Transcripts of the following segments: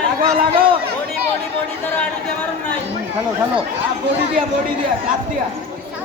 লাগো লাগো খেলো খেলো বডি দিয়া বডি দিয়া কাপ দিয়া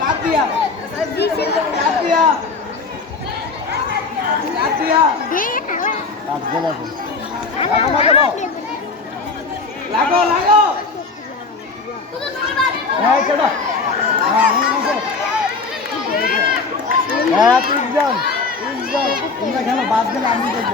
কাপ দিয়া কাপ দিয়া কাপ দিয়া কাজ গেলে লাগো না গেলো লাগো লাগো হ্যাঁ কেডা হ্যাঁ তিনজন তিনজন তোমরা খেলো বাদ গেলে আমি দেখব।